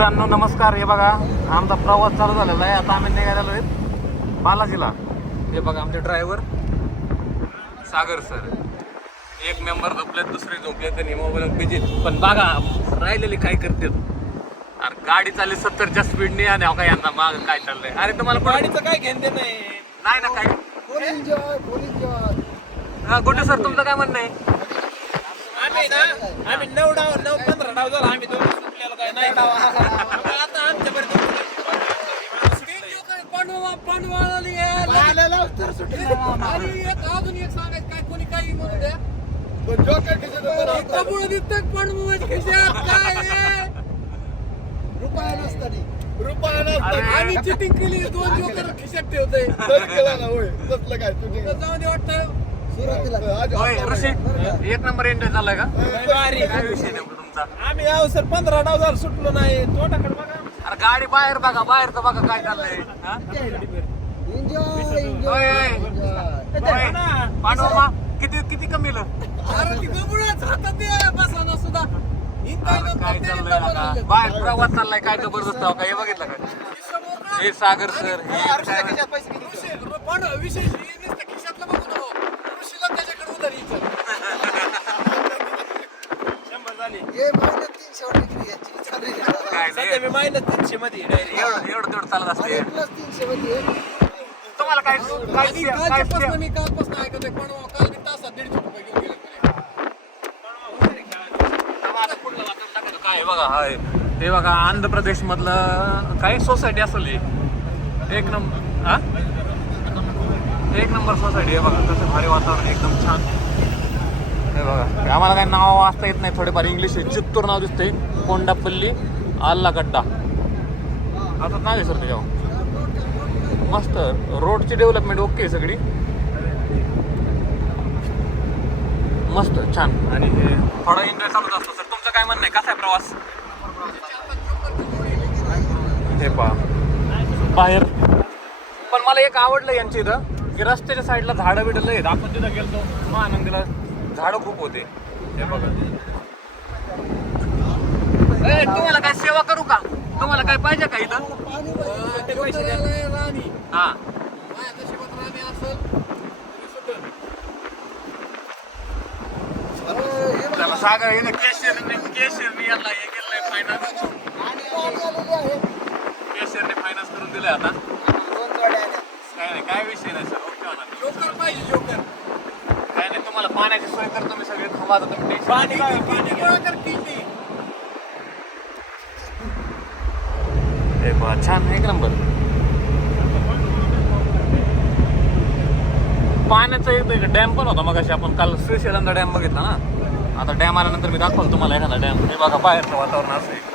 मित्रांनो नमस्कार. हे बघा आमचा प्रवास चालू झालेला आहे. आता आम्ही निघालेलो आहेत बालाजीला. हे बघा आमचे ड्रायव्हर सागर सर एक मेंबर झोपलेत दुसरे झोपले त्यांनी मोबाईल बिजी पण बघा राहिलेले काय करतात अरे गाडी चालली सत्तरच्या स्पीडने आणि काय यांना माग काय चाललंय? अरे तुम्हाला गाडी गाडीचं काय घेणं नाही नाही ना काय? हा गुड्डे सर तुमचं काय म्हणणं आहे? आम्ही ना आम्ही नऊ डाव नऊ पंधरा डाव झाला. आम्ही दोन काय नाही आता आणि एक अजून एक सांगायचं काय कोणी काही म्हणू द्या. पण. कबूळ दिसतं काय आहे? रुपया नसतानी रुपया चिटिंग केली दोन जोकर खिशात ठेवतोय. तरी केला ना होय. तसलं काय जाऊन वाटतं. सुरुवातीला. एक नंबर एंजॉय झालाय का? विषय तुमचा. आम्ही आहो सर पंधरा डाव झाला सुटलो नाही. तोटाकडे बघा. अरे गाडी बाहेर बघा बाहेरचं बघा काय चाललंय. हा? एन्जॉय होय, एन्जॉय होय. होय. पांडवा किती किती कमी अरे ती हातात आहे, बसाना सुद्धा. हिंदाई काय ते चाललंय आता? आले. बाहेर प्रवास चाललाय काय जबरदस्त अहो, काय हे बघितलं का? हे सागर सर हे काय- ऋषी, पण विशेष हे हे तीनशे याची. चालेल. काय सध्या नाही मी मायनस तीनशे मध्ये डायरेक्ट एवढं एवढं तेवढं चालत असते. आणि प्लस तीनशे मध्ये तुम्हाला काय काय आणि काय कालच्यापासून मी कालपासून ऐकत आहे, पण काल मी तासात दीडशे रुपये घेऊन गेले म्हणे. काय आहे बघा हाय. हे बघा आंध्र प्रदेश मधलं काय सोसायटी असेल ही. एक नंबर हा एक नंबर सोसायटी आहे बघा कसं भारी वातावरण एकदम छान. हे बघा. आम्हाला काही नाव वाचता येत नाही थोडेफार इंग्लिश आहे. चित्तूर नाव दिसतंय. कोंडापल्ली आल्लागड्डा. आता नाव आहे सर त्याच्यावर. मस्त. रोडची डेव्हलपमेंट ओके आहे सगळी. मस्त छान. आणि हे थोडा एन्जॉय चालूच असतो सर. तुमचं काय म्हणणं आहे? कसा आहे प्रवास? हे पहा. बाहेर. पण मला एक आवडलं यांच्या इथं की रस्त्याच्या साईडला झाडं बिडं आहेत. आपण तिथं गेलतो महानंदीला झाडं खूप होते. हे बघा. ए, तुम्हाला काय सेवा करू का? तुम्हाला काय पाहिजे का इथं. हा. हे सागर येणं केशरने केशरने याला हे केलंय फायनान्स. केशरने फायनान्स करून दिलंय आता. काय नाही काय विषय नाही सर. ओके पाहिजे जोकर पाण्याची सोय करतो मी सगळे थांबा पाणी काय किती छान एक नंबर. पाण्याचा एक डॅम पण होता मग आपण काल श्रीशैलंदा डॅम बघितला ना? आता डॅम आल्यानंतर मी दाखवलं तुम्हाला एखादा डॅम हे बघा बाहेरचं वातावरण असं आहे.